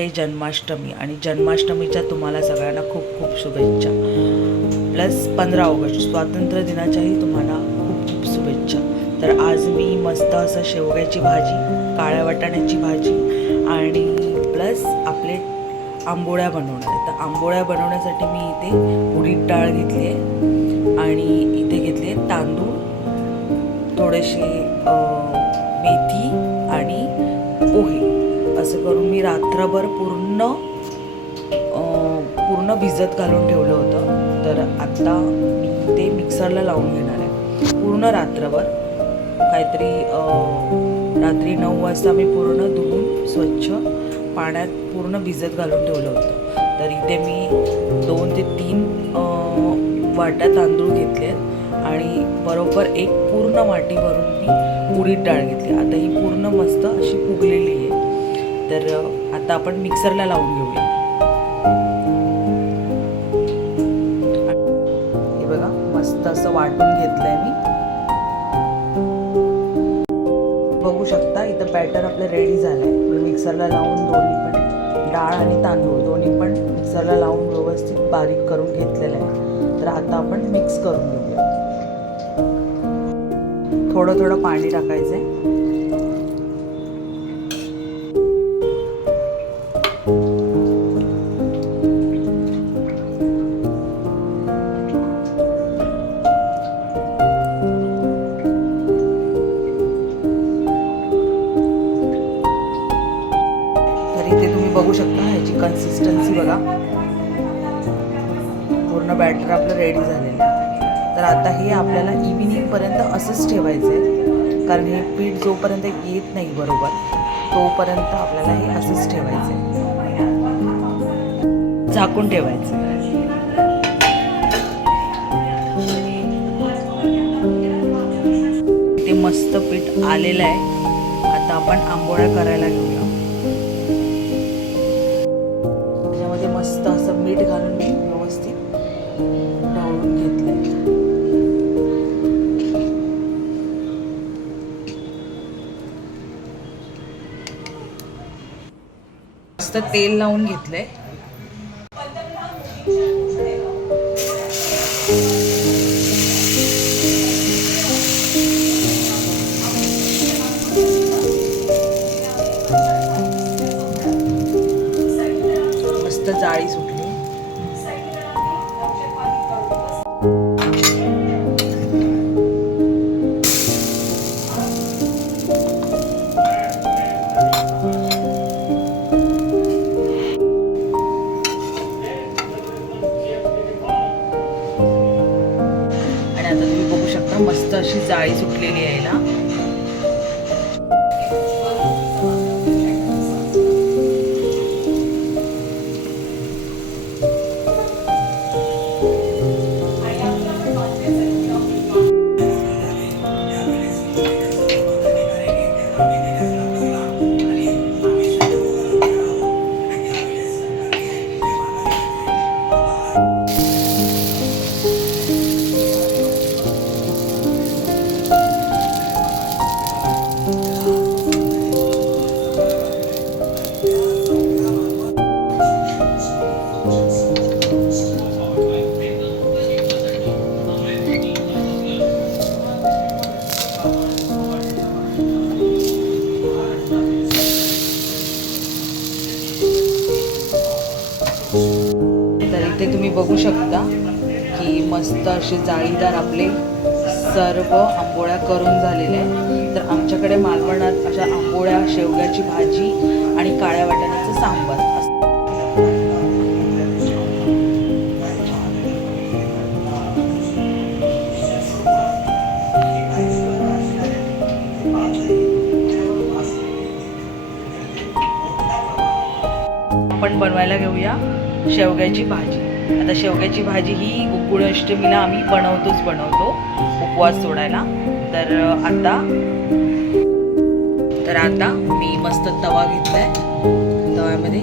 हे जन्माष्टमी आणि जन्माष्टमीच्या तुम्हाला सगळ्यांना खूप खूप शुभेच्छा. प्लस 15 ऑगस्ट स्वातंत्र्य दिनाच्याही तुम्हाला खूप खूप शुभेच्छा. तर आज मी मस्त असं शेवग्याची भाजी, काळ्या वाटाण्याची भाजी आणि प्लस आपले आंबोळ्या बनवणार आहे. तर आंबोळ्या बनवण्यासाठी मी इथे उडीद डाळ घेतली आहे आणि इथे घेतले तांदूळ, थोडेसे मेथी आणि पोहे. असं करून मी रात्रभर पूर्ण भिजत घालून ठेवलं होतं. तर आत्ता मी ते मिक्सरला लावून घेणार आहे. पूर्ण रात्रभर काहीतरी रात्री 9 वाजता मी पूर्ण धुवून स्वच्छ पाण्यात पूर्ण भिजत घालून ठेवलं होतं. तर इथे मी 2 ते 3 वाट्या तांदूळ घेतले आणि बरोबर एक पूर्ण वाटी भरून मी उडीद डाळ घेतली. आता ही पूर्ण मस्त अशी फुगलेली आहे. तर आता आपण मिक्सरला लावून घेऊया. हे बघा मस्त असं वाटून घेतलंय मी. बघू शकता इथं बॅटर आपलं रेडी झालंय. मी मिक्सरला लावून दोन्ही पण डाळ आणि तांदूळ दोन्ही पण मिक्सरला लावून व्यवस्थित बारीक करून घेतलेलं आहे. तर आता आपण मिक्स करून घेऊया. थोडं थोडं पाणी टाकायचंय. इथे तुम्ही बघू शकता ह्याची कन्सिस्टन्सी बघा. पूर्ण बॅटर आपलं रेडी झालेलं आहे. तर आता हे आपल्याला इव्हिनिंगपर्यंत असंच ठेवायचं आहे, कारण हे पीठ जोपर्यंत येत नाही बरोबर तोपर्यंत आपल्याला हे असंच ठेवायचं आहे, झाकून ठेवायचं. ते मस्त पीठ आलेलं आहे. आता आपण आंबोळ्या करायला घेऊया. मस्त असं मीठ घालून मी व्यवस्थित ढवळून घेतलंय. मस्त तेल लावून घेतलंय. मस्त जाळी सुटली. आणि आता तुम्ही बघू शकता मस्त अशी जाळी सुटलेली आहे ना. तर इथे तुम्ही बघू शकता की मस्त असे जाळीदार आपले सर्व आंबोळ्या करून झालेले आहेत. तर आमच्याकडे मालवणात अशा आंबोळ्या, शेवग्याची भाजी आणि काळ्या वाटाण्याचं सांबार असतं. आपण बनवायला घेऊया शेवग्याची भाजी. आता शेवग्याची भाजी ही गोकुळाष्टमीला आम्ही बनवतो उपवास सोडायला. तर आता मी मस्त तवा घेतलाय. तव्यामध्ये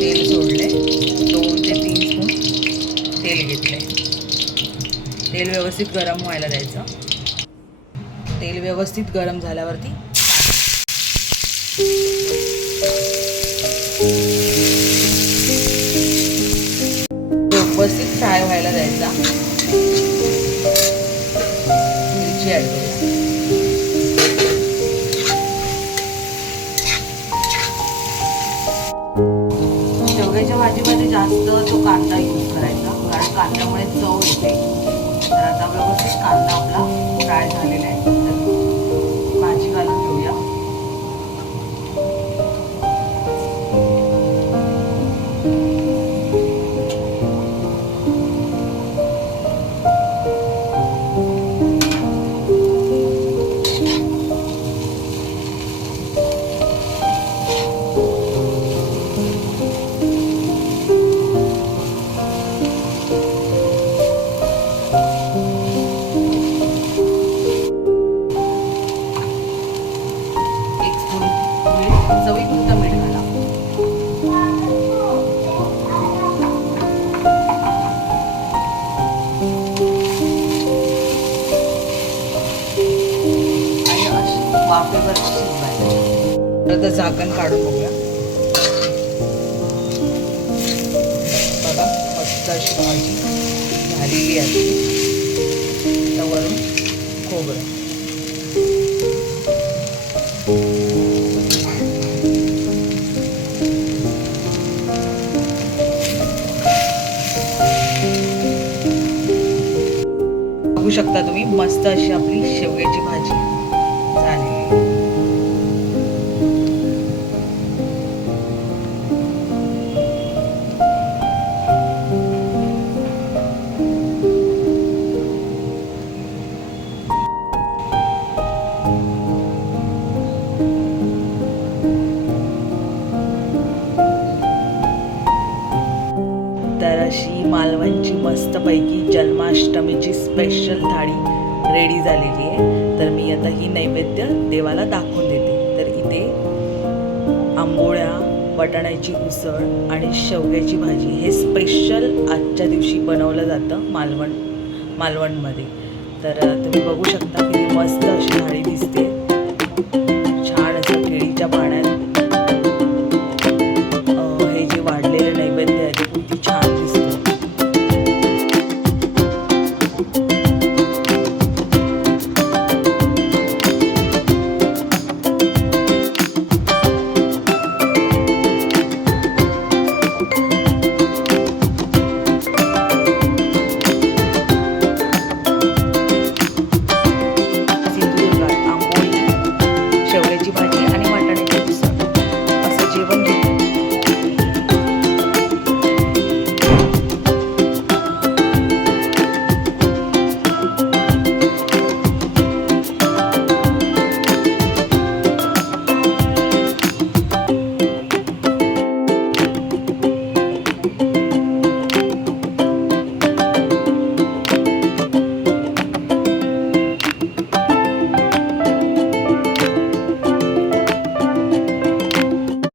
तेल सोडले. 2 ते 3 स्पून तेल घेतले. तेल व्यवस्थित गरम व्हायला द्यायचं. तेल व्यवस्थित गरम झाल्यावरती व्यवस्थित फ्राय व्हायला द्यायचा. मिरची ॲड करूया. शेवग्याच्या भाजीमध्ये जास्त तो कांदा यूज करायचा, कारण कांद्यामुळे चव येते. तर आता व्यवस्थित कांदा आपला फ्राय झालेला आहे. तर भाजी घालून घेऊया. चवीपुरतं मीठ घाला. आणि अशी वाफेवर शिजवायला. तर झाकण काढून बघूया. बघा मस्त अशी भाजी झालेली आहे. त्यावरून खोबरं. बघू शकता तुम्ही मस्त अशी आपली शेवग्याची भाजी झालेली आहे. तर अशी मालवणची मस्तपैकी जन्माष्टमीची स्पेशल थाळी रेडी झालेली आहे. तर मी आता ही नैवेद्य देवाला दाखवून देते. तर इथे आंबोळ्या, वाटाण्याची उसळ आणि शेवग्याची भाजी हे स्पेशल आजच्या दिवशी बनवलं जातं मालवणमध्ये. तर तुम्ही बघू शकता की मस्त अशी थाळी दिसते.